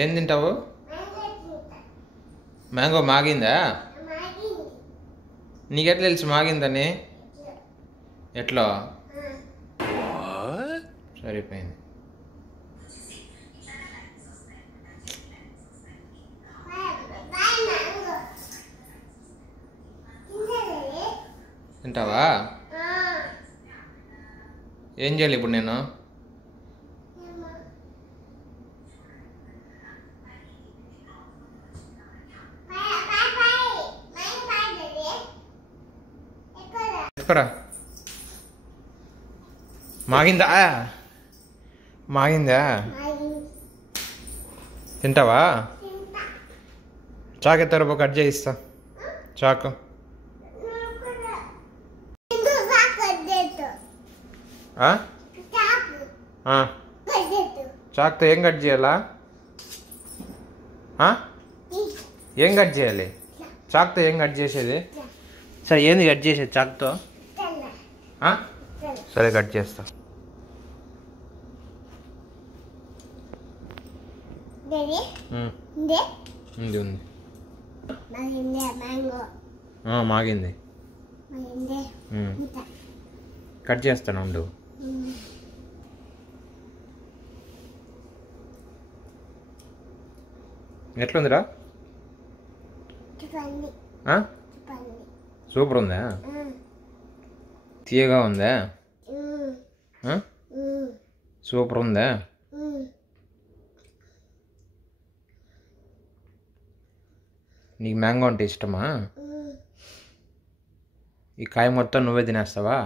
ఏం తింటావు? మ్యాంగో మాగిందా? నీకెట్లా తెలుసు మాగిందని? ఎట్లా? సరిపోయింది. తింటావా? ఏం చేయాలి ఇప్పుడు నేను? ఎక్కడ మాగిందా? మాగిందా? తింటావా? చాకు ఎత్తరపో, కట్ చేయిస్తా. చాకు చాకుతో ఏం కట్ చేయాలా? ఏం కట్ చేయాలి? చాకుతో ఏం కట్ చేసేది? సరే, ఏంది కట్ చేసేది చాకుతో? సరే, కట్ చేస్తా. ఉంది ఉంది. మాగింది. కట్ చేస్తాను ఉండు. ఎట్లుందిరా? సూపర్ ఉందా? తీయగా ఉందా? సూపర్ ఉందా? నీకు మ్యాంగో అంటే ఇష్టమా? ఈ కాయ మొత్తం నువ్వే తినేస్తావా?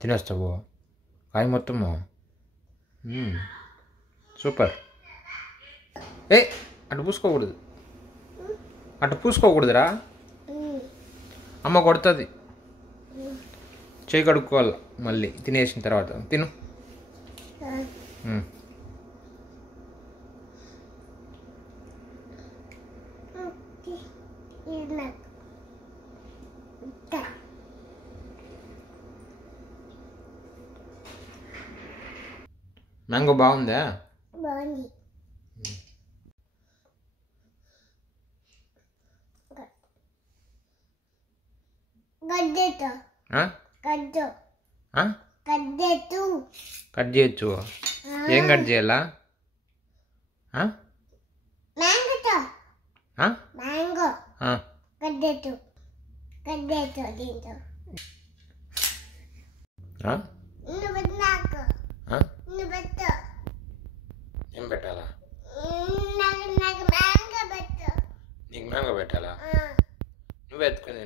తినేస్తావు కాయ మొత్తము? సూపర్. అటు పూసుకోకూడదు, అటు పూసుకోకూడదురా. అమ్మ కొడుతుంది. చేయి కడుక్కోవాలి మళ్ళీ తినేసిన తర్వాత. తిను. మ్యాంగో బాగుందా? బాగుంది. కట్ చేయొచ్చు. ఏం కట్ చేయాలా? ఏం పెట్టాలా? నీకు మ్యాంగో పెట్టాలా? నువ్వు ఎత్తుకుని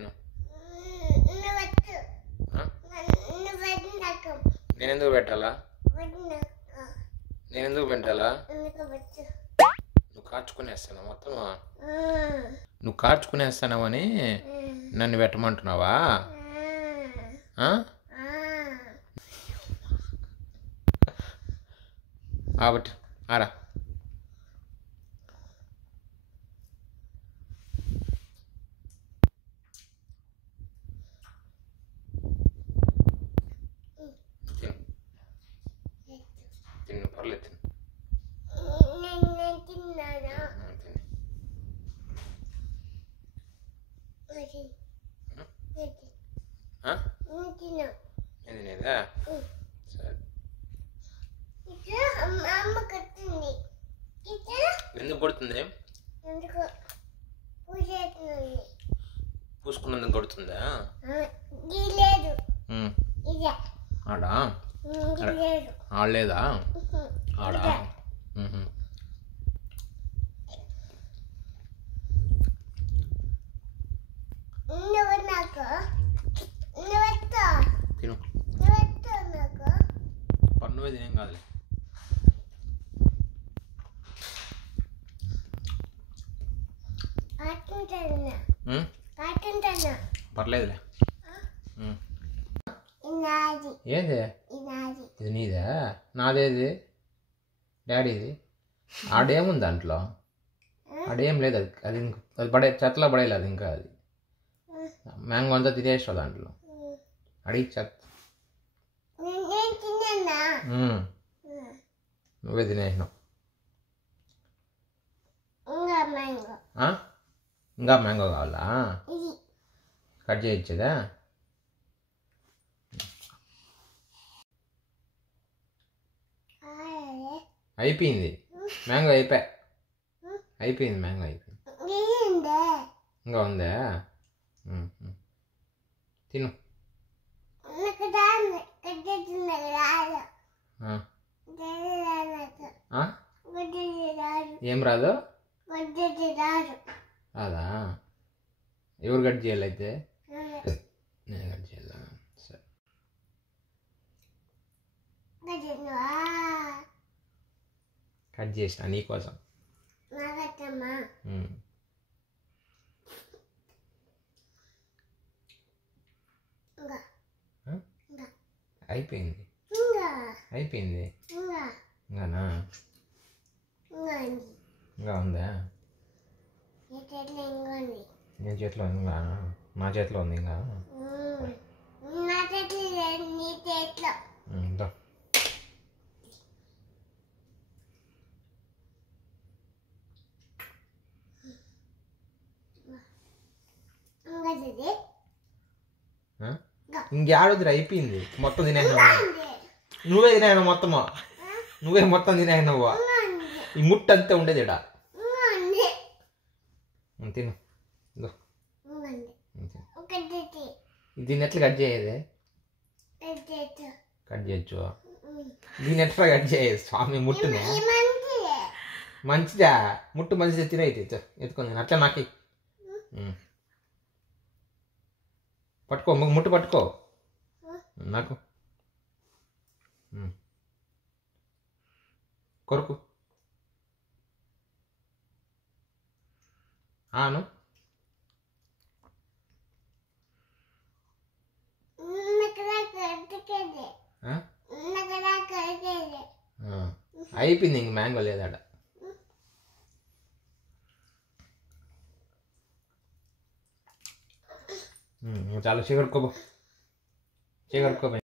నేను ఎందుకు పెట్టాలా? నేను ఎందుకు పెట్టాలా? నువ్వు కార్చుకునేస్తాను మొత్తం. నువ్వు కార్చుకునేస్తానవని నన్ను పెట్టమంటున్నావా? కాబట్టి ఆరా. తిన్ను, పర్లేదు. తినేదా? సరే. ఎందుకు కొడుతుంది? పూసుకున్నందుకు కొడుతుందా? ఆడా ఆడలేదా? ఆడా. తిను. పన్నువే తినేం కాదులే. పర్లేదులే. ఏది? ఇది నీదా? నాదేది? డాడీది. ఆడేముంది దాంట్లో? ఆడేం లేదు. అది అది చెత్తలో పడేయలేదు అది. ఇంకా అది మ్యాంగో అంతా తినేసావు దాంట్లో. అడిగి చెత్త. నువ్వే తినేసినావు. ఇంకా మ్యాంగో కావాలా? కట్ చేయొచ్చేదా? అయిపోయింది మ్యాంగో, అయిపోయింది మ్యాంగో అయిపోయింది. ఇంకా ఉందా? తిను. ఏం రాదు? రాదా? ఎవరు కట్ చేయాలి అయితే? నేను కట్ చేయాలా? సరే కట్ చేసిన నీకోసం. అయిపోయింది అయిపోయింది. ఇంకానా? ఇంకా ఉందా? నీ చేతిలో ఉంది ఇంకా? నా చేతిలో ఉంది ఇంకా? దా. ఇంకేడొద్దు, అయిపోయింది మొత్తం తినేసినావు. నువ్వే తినేసినావు మొత్తము. నువ్వే మొత్తం తినేసినావు. ఈ ముట్టు అంతా ఉండేది ఇడ. తిను. దీన్ని ఎట్లా కట్ చేయేది? కట్ చేయొచ్చు. దీన్ని ఎట్లా కట్ చేయదు స్వామి? ముట్టునే మంచిదా? ముట్టు మంచిదే. తినైతే ఎత్తుకొని అట్లా నాకు పట్టుకో, ముట్టు పట్టుకో నాకు. కొరకు ఆను. అయిపోయింది ఇంక మ్యాంగో లేదాడ. చాలా చీకడుకోబో, చీకడుకోబో.